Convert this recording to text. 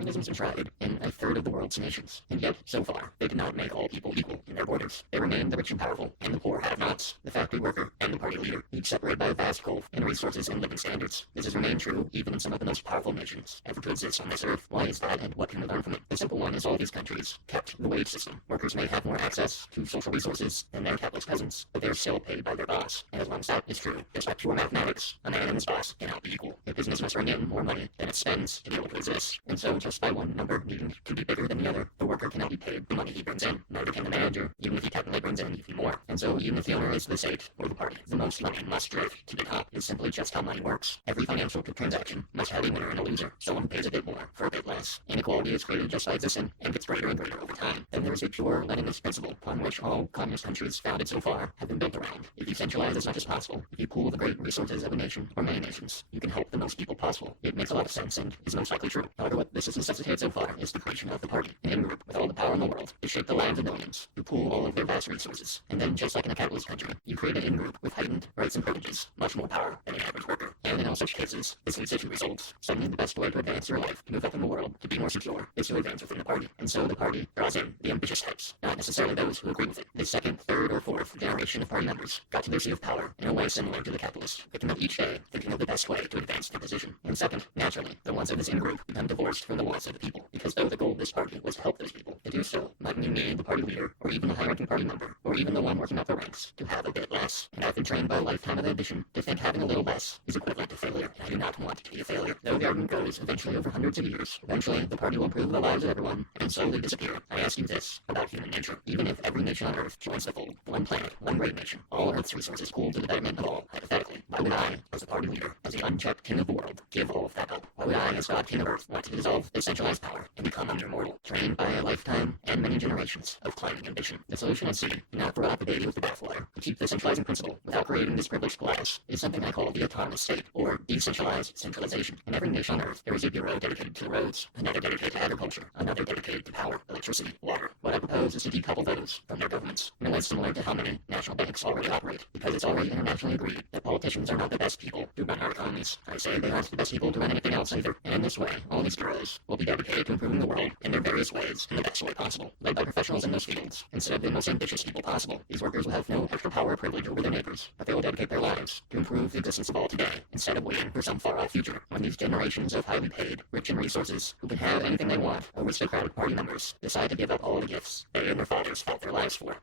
Communism's been tried in a third of the world's nations, and yet, so far, they did not make all people equal in their borders. They remain the rich and powerful, and the poor have-nots, the factory worker, and the party leader, each separated by a vast gulf in resources and living standards. This has remained true even in some of the most powerful nations ever to exist on this earth. Why is that, and what can we learn from it? The simple one is all these countries kept the wage system. Workers may have more access to social resources than their capitalist cousins, but they're still paid by their boss. And as long as that is true, just like pure mathematics, a man and his boss cannot be equal. The business must bring in more money than it spends to be able to exist. And so, just by one number needing to be bigger than the other, the worker cannot be paid the money he brings in, neither can the manager, even if he technically brings in even more. And so, even if the owner is the state or the party, the most money must drive to the top is simply just how money works. Every financial transaction must have a winner and a loser, someone who pays a bit more for a bit less. Inequality is created just by existing and gets greater and greater over time. Then there is a pure Leninist principle upon which all communist countries founded so far have been built around. If you centralize as much as possible, if you pool the great resources of a nation or many nations, you can help the most people possible. It makes a lot of sense and is most likely true. However, what this has necessitated so far is the creation of the party, an in-group with all the power in the world to shape the lives of millions, to pool all of their vast resources. And then, just like in a capitalist country, you create an in-group with heightened rights and privileges, much more power than an average worker. And in all such cases, this leads to two results. Suddenly, the best way to advance your life, to move up in the world, to be more secure, is to advance within the party. And so the party draws in the ambitious types, not necessarily those who agree with it. The second, third, or fourth generation of party members got to their seat of power in a way similar to the capitalists, waking up each day thinking of the best way to advance their position. And second, naturally, the ones of this in-group become divorced from the wants of the people, because though the goal of this party was to help those people, to do so might mean needing the party leader, or even the high-ranking party member, or even the one working up the ranks, to have a bit less. And I've been trained by a lifetime of ambition to think having a little less is equivalent to failure, and I do not want to be a failure. Though the argument goes eventually over hundreds of years, eventually the party will improve the lives of everyone, and slowly disappear. I ask you this about human nature. Even if every nation on Earth joins the fold, one planet, one great nation, all Earth's resources pooled to the betterment of all, hypothetically, why would I, as the party leader, as the unchecked king of the world, give all of that up? Why would I, as God king of Earth, want to dissolve this centralized power and become a mere mortal, trained by a lifetime and many generations of climbing ambition? The solution I see, not throw out the baby with the bathwater, to keep the centralizing principle without creating this privileged class, is something I call the autonomous state, or decentralized centralization. In every nation on Earth, there is a bureau dedicated to roads, another dedicated to agriculture, another dedicated to power, electricity, water. What I propose is to decouple those from their governments, in a way similar to how many national banks already operate, because it's already internationally agreed that politicians are not the best people to run our economies. I say they aren't the best people to run anything else either, and in this way, all these bureaus will be dedicated to improving the world in their various ways in the best way possible, led by professionals in those fields, instead of the most ambitious people possible. These workers will have no extra power or privilege over their neighbors, but they will dedicate their lives to improve the existence of all today, instead of waiting for some far-off future, when these generations of highly paid, rich in resources, who can have anything they want, aristocratic party members, decide to give up all the gifts they and their fathers fought their lives for.